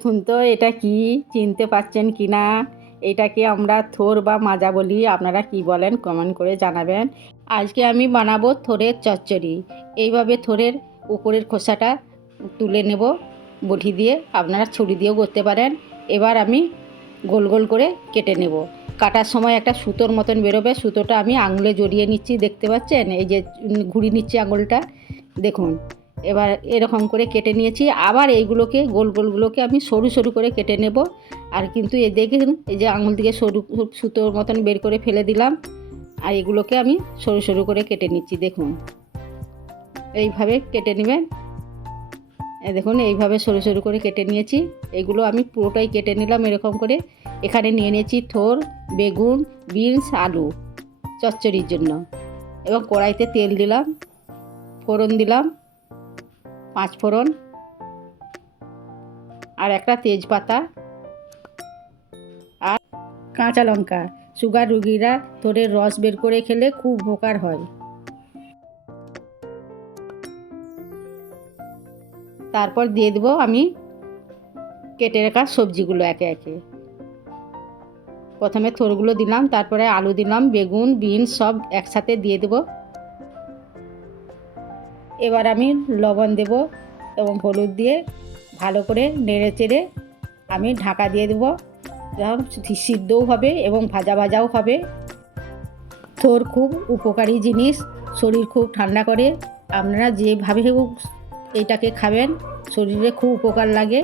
দেখুন তো, এটা কি? চিনতে পারছেন কি না? এটাকে আমরা থোর বা মাজা বলি। আপনারা কি বলেন কমেন্ট করে জানাবেন। আজকে আমি বানাবো থোরের চচ্চড়ি। এইভাবে থোরের উপরের খোসাটা তুলে নেব বটি দিয়ে। আপনারা ছুরি দিয়েও করতে পারেন। এবার আমি গোল গোল করে কেটে নেব। কাটার সময় একটা সুতোর মতন বেরোবে। সুতোটা আমি আঙুলে জড়িয়ে নিচ্ছি, দেখতে পাচ্ছেন? এই যে ঘুরিয়ে নিচ্ছি আঙুলটা। দেখুন। এবার এরকম করে কেটে নিয়েছি। আবার এইগুলোকে গোল গোলগুলোকে আমি সরু সরু করে কেটে নেব। আর কিন্তু এ দেখুন, এই যে আঙুল থেকে সরু সুতোর মতন বের করে ফেলে দিলাম। আর এগুলোকে আমি সরু সরু করে কেটে নিচ্ছি, দেখুন। এইভাবে কেটে নেবেন। দেখুন, এইভাবে সরু সরু করে কেটে নিয়েছি। এগুলো আমি পুরোটাই কেটে নিলাম এরকম করে। এখানে নিয়ে নিয়েছি থোর, বেগুন, বিনস, আলু চচ্চড়ির জন্য। এবং কড়াইতে তেল দিলাম, ফোড়ন দিলাম। পাঁচ ফোড়ন আর একটা তেজপাতা আর কাঁচা লঙ্কা। সুগার রুগীরা থোড়ের রস বের করে খেলে খুব উপকার হয়। তারপর দিয়ে দেবো আমি কেটে রাখা সবজিগুলো একে একে। প্রথমে থোরগুলো দিলাম, তারপরে আলু দিলাম, বেগুন, বিনস সব একসাথে দিয়ে দেবো। এবার আমি লবণ দেব এবং হলুদ দিয়ে ভালো করে নেড়ে চেড়ে আমি ঢাকা দিয়ে দেবো। সিদ্ধও হবে এবং ভাজা ভাজাও হবে। থোর খুব উপকারী জিনিস, শরীর খুব ঠান্ডা করে। আপনারা যেভাবে হোক এইটাকে খাবেন, শরীরে খুব উপকার লাগে।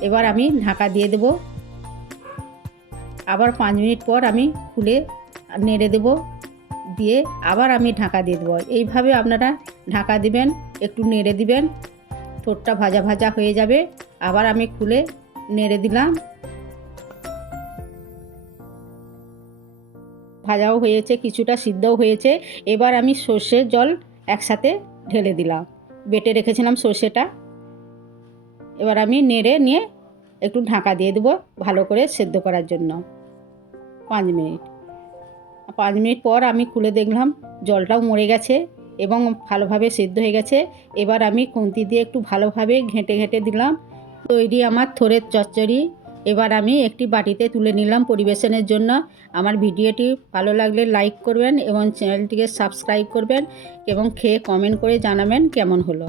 এবার আমি ঢাকা দিয়ে দেব। আবার পাঁচ মিনিট পর আমি খুলে নেড়ে দেব। দিয়ে আবার আমি ঢাকা দিয়ে দেবো। এইভাবে আপনারা ঢাকা দিবেন, একটু নেড়ে দিবেন, ঠোঁটটা ভাজা ভাজা হয়ে যাবে। আবার আমি খুলে নেড়ে দিলাম। ভাজাও হয়েছে, কিছুটা সিদ্ধও হয়েছে। এবার আমি সর্ষের জল একসাথে ঢেলে দিলাম। বেটে রেখেছিলাম সর্ষেটা। এবার আমি নেড়ে নিয়ে একটু ঢাকা দিয়ে দেবো ভালো করে সেদ্ধ করার জন্য। পাঁচ মিনিট। পাঁচ মিনিট পর আমি খুলে দেখলাম জলটাও মরে গেছে এবং ভালোভাবে সেদ্ধ হয়ে গেছে। এবার আমি খুন্তি দিয়ে একটু ভালোভাবে ঘেঁটে ঘেঁটে দিলাম। তৈরি আমার থোরের চচ্চড়ি। এবার আমি একটি বাটিতে তুলে নিলাম পরিবেশনের জন্য। আমার ভিডিওটি ভালো লাগলে লাইক করবেন এবং চ্যানেলটিকে সাবস্ক্রাইব করবেন এবং খেয়ে কমেন্ট করে জানাবেন কেমন হলো।